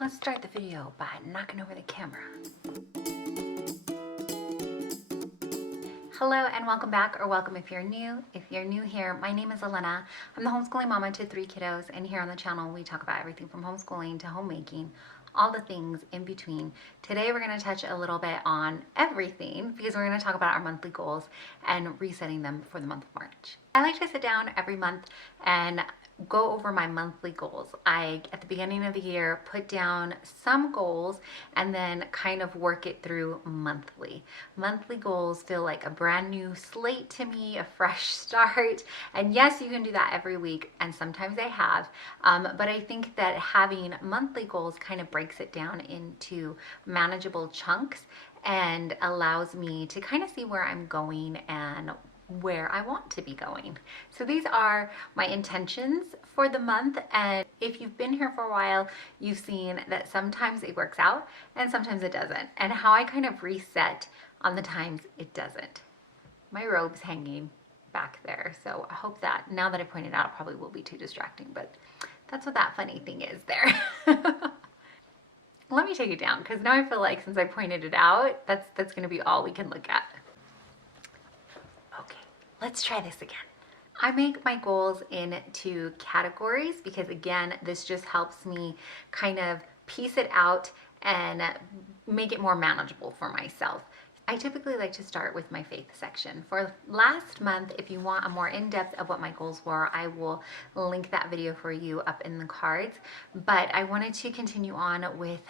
Let's start the video by knocking over the camera. Hello and welcome back, or welcome if you're new. If you're new here, my name is Elena. I'm the homeschooling mama to 3 kiddos, and here on the channel we talk about everything from homeschooling to homemaking, all the things in between. Today we're going to touch a little bit on everything because we're going to talk about our monthly goals and resetting them for the month of March. I like to sit down every month and go over my monthly goals. I, at the beginning of the year, put down some goals and then kind of work it through monthly. Monthly goals feel like a brand new slate to me, a fresh start. And yes, you can do that every week, and sometimes I have. But I think that having monthly goals kind of breaks it down into manageable chunks and allows me to kind of see where I'm going and where I want to be going. So these are my intentions for the month, and if you've been here for a while, you've seen that sometimes it works out and sometimes it doesn't, and how I kind of reset on the times it doesn't. My robe's hanging back there, so I hope that now that I pointed out, it probably will be too distracting, but that's what that funny thing is there. Let me take it down, because now I feel like since I pointed it out, that's going to be all we can look at. Okay, let's try this again. I make my goals into categories because, again, this just helps me kind of piece it out and make it more manageable for myself. I typically like to start with my faith section. For last month, if you want a more in-depth of what my goals were, I will link that video for you up in the cards. But I wanted to continue on with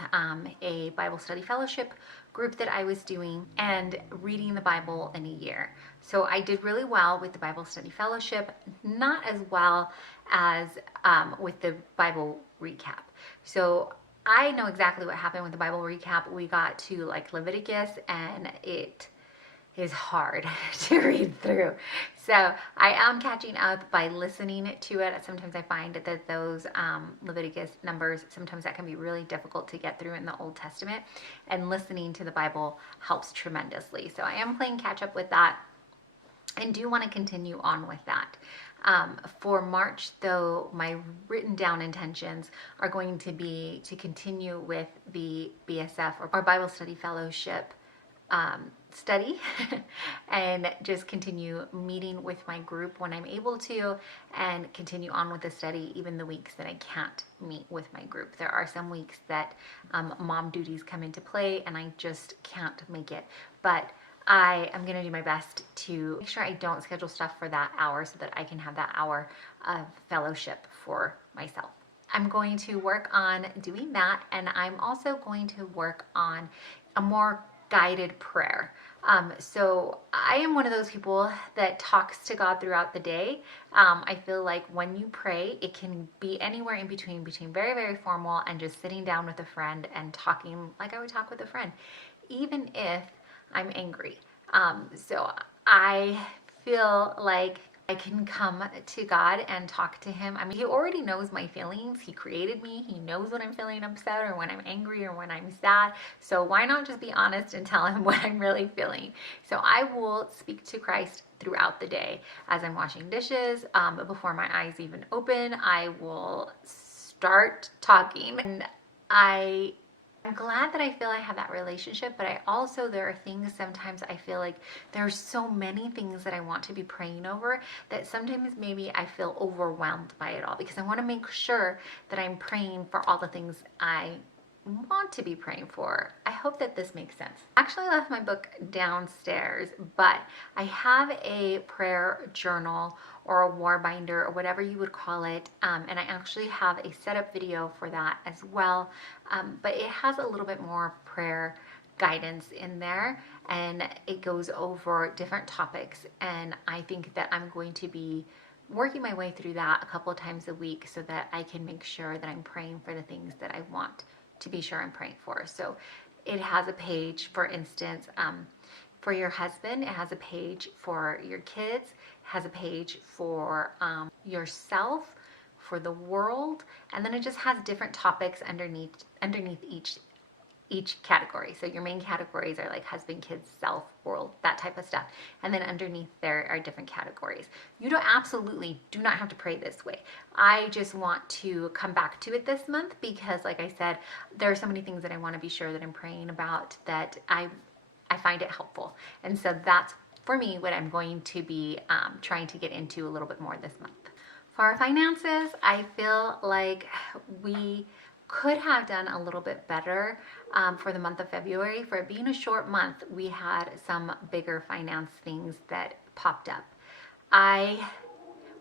a Bible study fellowship group that I was doing and reading the Bible in a year. So I did really well with the Bible study fellowship, not as well as with the Bible recap. So I know exactly what happened with the Bible recap. We got to like Leviticus, and it is hard to read through. So I am catching up by listening to it. Sometimes I find that those Leviticus numbers, sometimes that can be really difficult to get through in the Old Testament, and listening to the Bible helps tremendously. So I am playing catch up with that and do want to continue on with that. For March, though, my written down intentions are going to be to continue with the BSF or Bible Study Fellowship study and just continue meeting with my group when I'm able to, and continue on with the study even the weeks that I can't meet with my group. There are some weeks that mom duties come into play and I just can't make it, but I am going to do my best to make sure I don't schedule stuff for that hour so that I can have that hour of fellowship for myself. I'm going to work on doing that, and I'm also going to work on a more guided prayer. So I am one of those people that talks to God throughout the day. I feel like when you pray, it can be anywhere in between very, very formal and just sitting down with a friend and talking like I would talk with a friend, even if I'm angry. So I feel like I can come to God and talk to him. I mean, he already knows my feelings. He created me. He knows when I'm feeling upset or when I'm angry or when I'm sad. So why not just be honest and tell him what I'm really feeling? So I will speak to Christ throughout the day. As I'm washing dishes, before my eyes even open, I will start talking. And I'm glad that I feel I have that relationship, but there are things sometimes I feel like there's so many things that I want to be praying over that sometimes maybe I feel overwhelmed by it all, because I want to make sure that I'm praying for all the things I want to be praying for. I hope that this makes sense. I actually left my book downstairs, but I have a prayer journal or a war binder or whatever you would call it, and I actually have a setup video for that as well, but it has a little bit more prayer guidance in there, and it goes over different topics, and I think that I'm going to be working my way through that a couple of times a week so that I can make sure that I'm praying for the things that I want to be sure I'm praying for. So it has a page, for instance, for your husband. It has a page for your kids. It has a page for yourself, for the world, and then it just has different topics underneath each each category. So your main categories are like husband, kids, self, world, that type of stuff. And then underneath there are different categories. You don't absolutely do not have to pray this way. I just want to come back to it this month because, like I said, there are so many things that I want to be sure that I'm praying about that I find it helpful. And so that's for me what I'm going to be trying to get into a little bit more this month. For our finances, I feel like we could have done a little bit better for the month of February. For it being a short month, we had some bigger finance things that popped up. I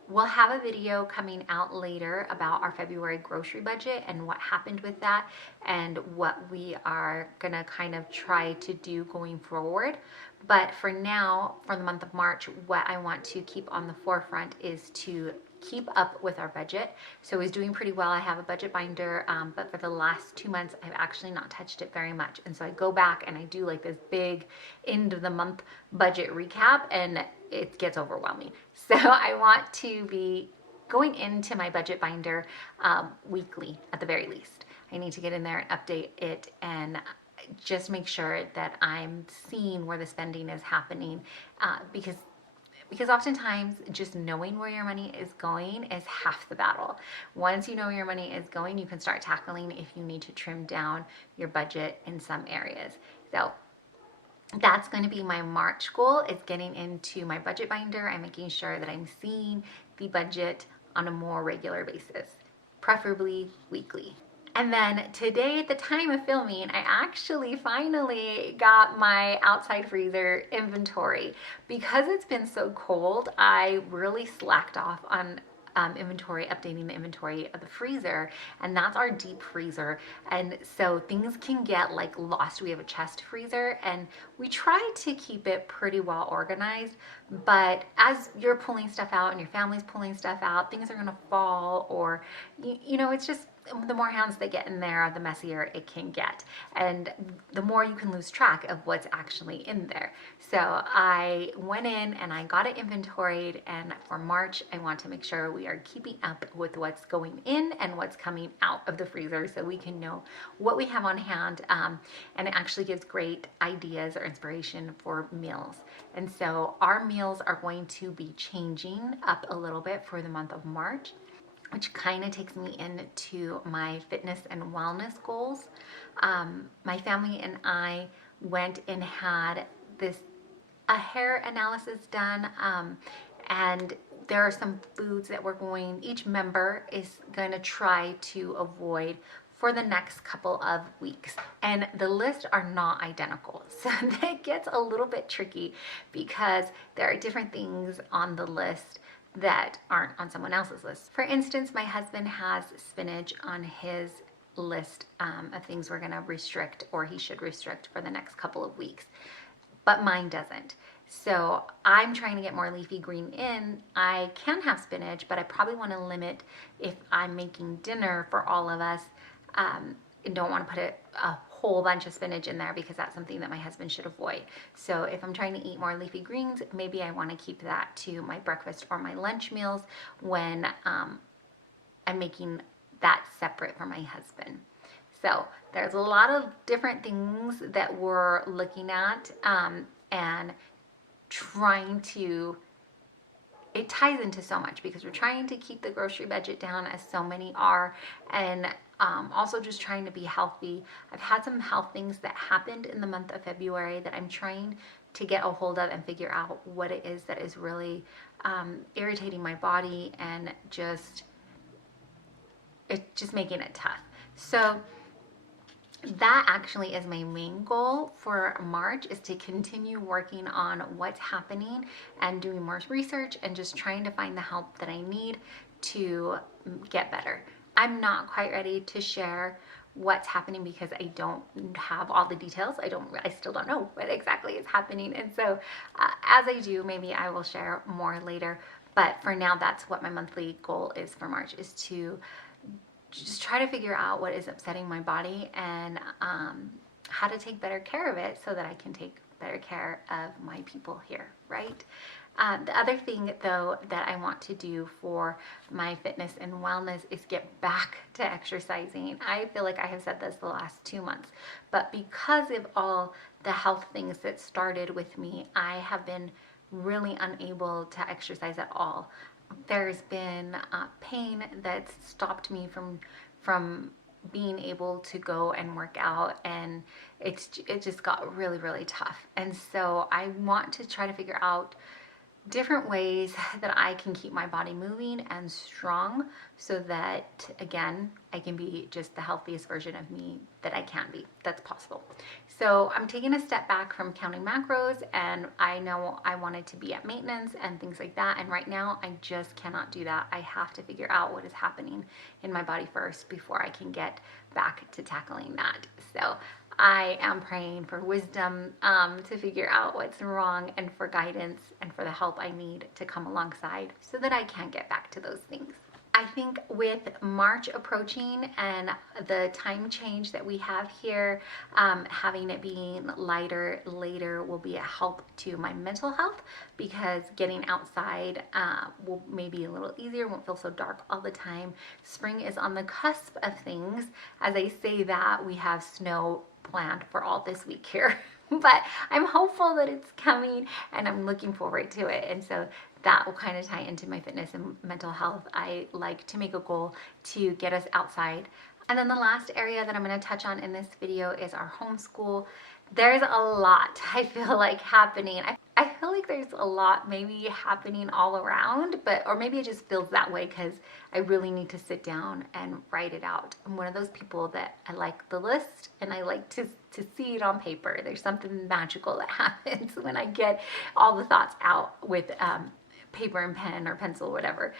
will have a video coming out later about our February grocery budget and what happened with that and what we are gonna kind of try to do going forward. But for now, for the month of March, what I want to keep on the forefront is to keep up with our budget. So it's doing pretty well. I have a budget binder, but for the last 2 months, I've actually not touched it very much. And so I go back and I do like this big end of the month budget recap, and it gets overwhelming. So I want to be going into my budget binder weekly at the very least. I need to get in there and update it and just make sure that I'm seeing where the spending is happening because oftentimes just knowing where your money is going is half the battle. Once you know where your money is going, you can start tackling if you need to trim down your budget in some areas. So that's going to be my March goal, is getting into my budget binder and making sure that I'm seeing the budget on a more regular basis, preferably weekly. And then today, at the time of filming, I actually finally got my outside freezer inventory. Because it's been so cold, I really slacked off on updating the inventory of the freezer, and that's our deep freezer. And so things can get like lost. We have a chest freezer and we try to keep it pretty well organized, but as you're pulling stuff out and your family's pulling stuff out, things are gonna fall, or you know, it's just, the more hands that get in there, the messier it can get, and the more you can lose track of what's actually in there. So I went in and I got it inventoried, and for March I want to make sure we are keeping up with what's going in and what's coming out of the freezer so we can know what we have on hand, and it actually gives great ideas or inspiration for meals. And so our meals are going to be changing up a little bit for the month of March, which kind of takes me into my fitness and wellness goals. My family and I went and had a hair analysis done, and there are some foods that each member is going to try to avoid for the next couple of weeks. And the lists are not identical. So that gets a little bit tricky because there are different things on the list that aren't on someone else's list. For instance, my husband has spinach on his list of things we're gonna restrict, or he should restrict, for the next couple of weeks, but mine doesn't. So I'm trying to get more leafy green in. I can have spinach, but I probably want to limit if I'm making dinner for all of us. And don't want to put a whole bunch of spinach in there because that's something that my husband should avoid. So if I'm trying to eat more leafy greens, maybe I want to keep that to my breakfast or my lunch meals when I'm making that separate for my husband. So there's a lot of different things that we're looking at and trying to, it ties into so much because we're trying to keep the grocery budget down, as so many are, and also just trying to be healthy. I've had some health things that happened in the month of February that I'm trying to get a hold of and figure out what it is that is really irritating my body and just making it tough. So that actually is my main goal for March, is to continue working on what's happening and doing more research and just trying to find the help that I need to get better. I'm not quite ready to share what's happening because I don't have all the details. I still don't know what exactly is happening. And so as I do, maybe I will share more later. But for now, that's what my monthly goal is for March, is to just try to figure out what is upsetting my body and how to take better care of it so that I can take better care of my people here, right? The other thing, though, that I want to do for my fitness and wellness is get back to exercising. I feel like I have said this the last 2 months, but because of all the health things that started with me, I have been really unable to exercise at all. There's been pain that's stopped me from being able to go and work out, and it just got really tough. And so I want to try to figure out different ways that I can keep my body moving and strong so that, again, I can be just the healthiest version of me that I can be. That's possible. So I'm taking a step back from counting macros, and I know I wanted to be at maintenance and things like that. And right now I just cannot do that. I have to figure out what is happening in my body first before I can get back to tackling that. So I am praying for wisdom to figure out what's wrong, and for guidance and for the help I need to come alongside so that I can get back to those things. I think with March approaching and the time change that we have here, having it being lighter later will be a help to my mental health, because getting outside will maybe a little easier, won't feel so dark all the time. Spring is on the cusp of things. As I say that, we have snow planned for all this week here. But I'm hopeful that it's coming, and I'm looking forward to it. And so that will kind of tie into my fitness and mental health. I like to make a goal to get us outside. And then the last area that I'm going to touch on in this video is our homeschool. There's a lot, I feel like, happening. I feel like there's a lot maybe happening all around, or maybe it just feels that way because I really need to sit down and write it out. I'm one of those people that I like the list and I like to see it on paper. There's something magical that happens when I get all the thoughts out with paper and pen or pencil, whatever.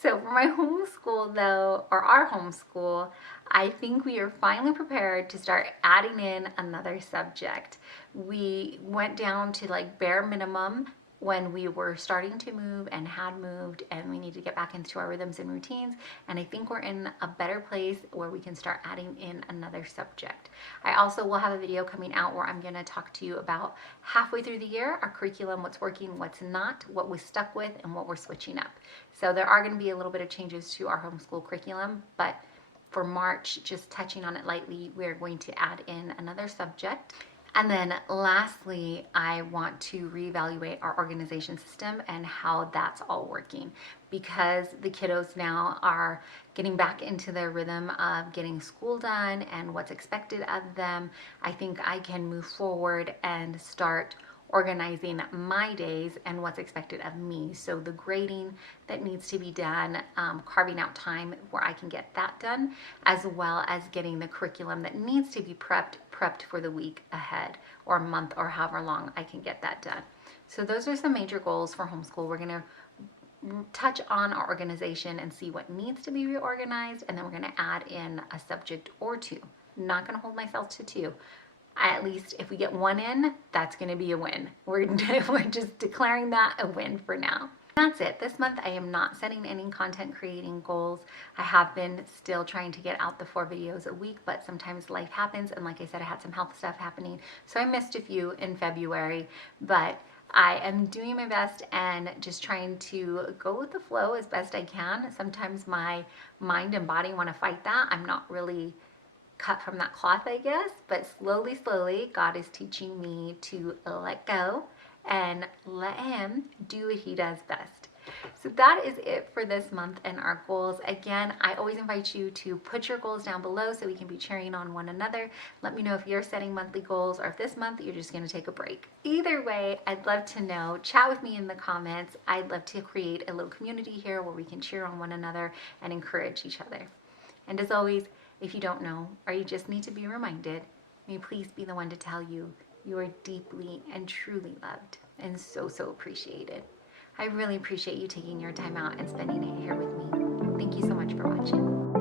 So for my homeschool, though, or our homeschool, I think we are finally prepared to start adding in another subject. We went down to like bare minimum when we were starting to move and had moved, and we need to get back into our rhythms and routines. And I think we're in a better place where we can start adding in another subject. I also will have a video coming out where I'm going to talk to you about halfway through the year, our curriculum, what's working, what's not, what we stuck with, and what we're switching up. So there are going to be a little bit of changes to our homeschool curriculum, but for March, just touching on it lightly, we're going to add in another subject. And then lastly, I want to reevaluate our organization system and how that's all working, because the kiddos now are getting back into their rhythm of getting school done and what's expected of them. I think I can move forward and start organizing my days and what's expected of me. So the grading that needs to be done, carving out time where I can get that done, as well as getting the curriculum that needs to be prepped for the week ahead or month or however long I can get that done. So those are some major goals for homeschool. We're going to touch on our organization and see what needs to be reorganized, and then we're going to add in a subject or two. Not going to hold myself to two. At least if we get one in, that's going to be a win. We're just declaring that a win for now. That's it. This month I am not setting any content creating goals. I have been still trying to get out the 4 videos a week, but sometimes life happens, and like I said, I had some health stuff happening, so I missed a few in February, but I am doing my best and just trying to go with the flow as best I can. Sometimes my mind and body want to fight that. I'm not really cut from that cloth, I guess, but slowly, God is teaching me to let go and let him do what he does best. So that is it for this month and our goals. Again, I always invite you to put your goals down below so we can be cheering on one another. Let me know if you're setting monthly goals or if this month you're just going to take a break. Either way, I'd love to know. Chat with me in the comments. I'd love to create a little community here where we can cheer on one another and encourage each other. And as always, if you don't know or you just need to be reminded, may please be the one to tell you you are deeply and truly loved and so appreciated. I really appreciate you taking your time out and spending it here with me. Thank you so much for watching.